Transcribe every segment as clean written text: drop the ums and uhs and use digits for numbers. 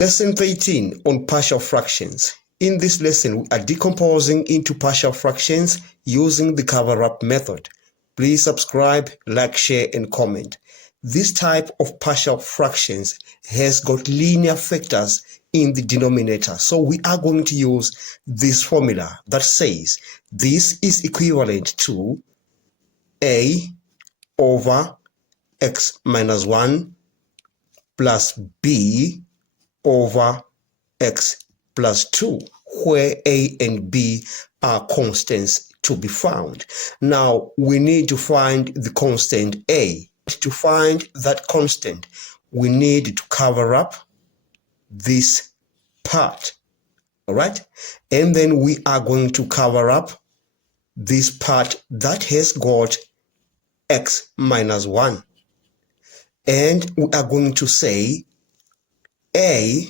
Lesson 13 on partial fractions. In this lesson, we are decomposing into partial fractions using the cover-up method. Please subscribe, like, share, and comment. This type of partial fractions has got linear factors in the denominator. So we are going to use this formula that says this is equivalent to a over x minus 1 plus b over x plus 2, where a and b are constants to be found. Now we need to find the constant a. To find that constant, we need to cover up this part, all right? And then we are going to cover up this part that has got x minus 1. And we are going to say a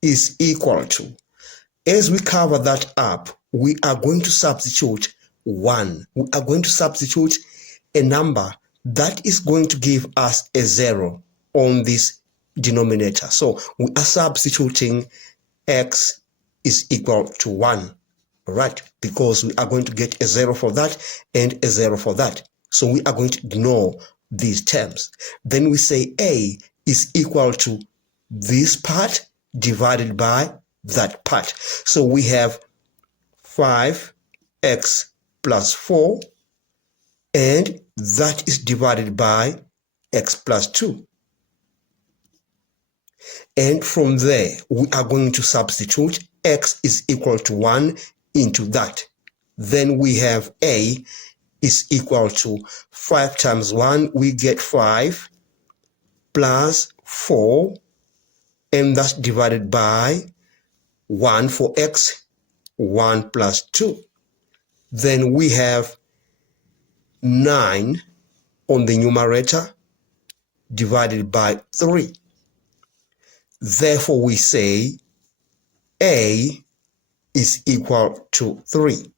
is equal to, as we cover that up, we are going to substitute 1. We are going to substitute a number that is going to give us a 0 on this denominator. So we are substituting x is equal to 1, all right? Because we are going to get a 0 for that and a 0 for that. So we are going to ignore these terms. Then we say a is equal to this part divided by that part. So we have 5x plus 4, and that is divided by x plus 2. And from there, we are going to substitute x is equal to 1 into that. Then we have a is equal to 5 times 1, we get 5 plus 4, and that's divided by 1 for x, 1 plus 2. Then we have 9 on the numerator divided by 3. Therefore, we say a is equal to 3.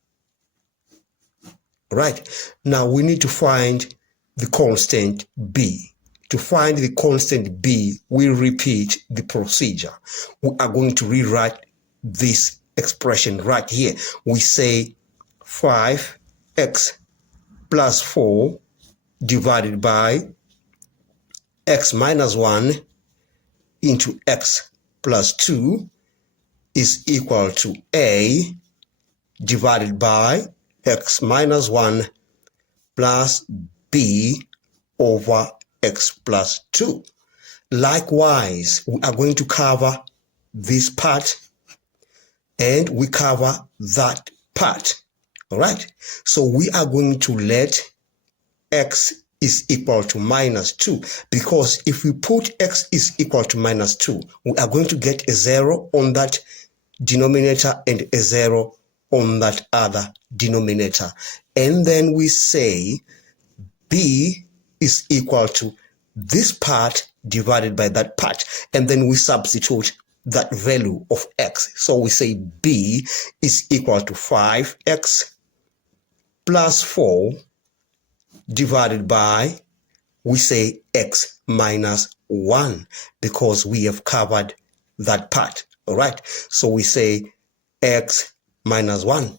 Right. Now we need to find the constant b. To find the constant b, we repeat the procedure. We are going to rewrite this expression right here. We say 5x plus 4 divided by x minus 1 into x plus 2 is equal to a divided by x minus 1 plus b over x plus 2. Likewise, we are going to cover this part and we cover that part. All right. So we are going to let x is equal to minus 2, because if we put x is equal to minus 2, we are going to get a 0 on that denominator and a 0 on that other denominator. And then we say b is equal to this part divided by that part. And then we substitute that value of x. So we say b is equal to 5x plus 4 divided by, we say x minus 1, because we have covered that part. All right. So we say x minus 1.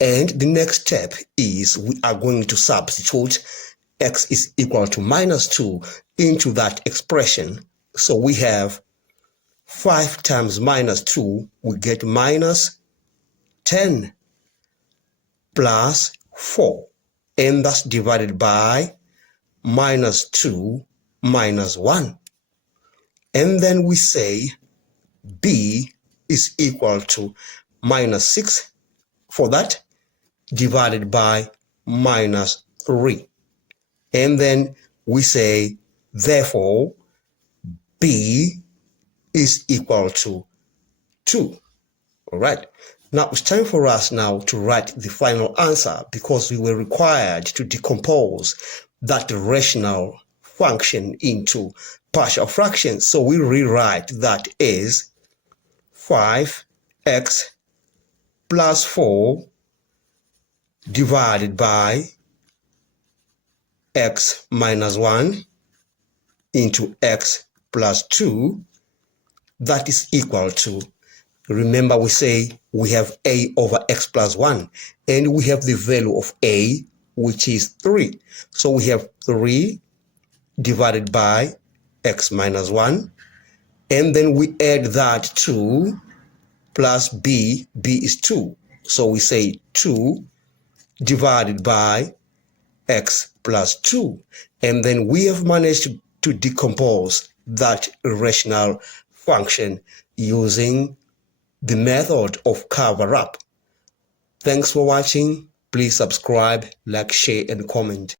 And the next step is we are going to substitute x is equal to minus 2 into that expression. So we have 5 times minus 2, we get minus 10 plus 4. And that's divided by minus 2 minus 1. And then we say b is equal to minus 6 for that, divided by minus 3. And then we say, therefore, b is equal to 2. All right. Now it's time for us now to write the final answer, because we were required to decompose that rational function into partial fractions. So we rewrite that as 5x plus 4 divided by x minus 1 into x plus 2 that is equal to, remember we say we have a over x plus 1, and we have the value of a, which is 3. So we have 3 divided by x minus 1, and then we add that to plus b is 2. So we say 2 divided by x plus 2. And then we have managed to decompose that irrational function using the method of cover-up. Thanks for watching. Please subscribe, like, share, and comment.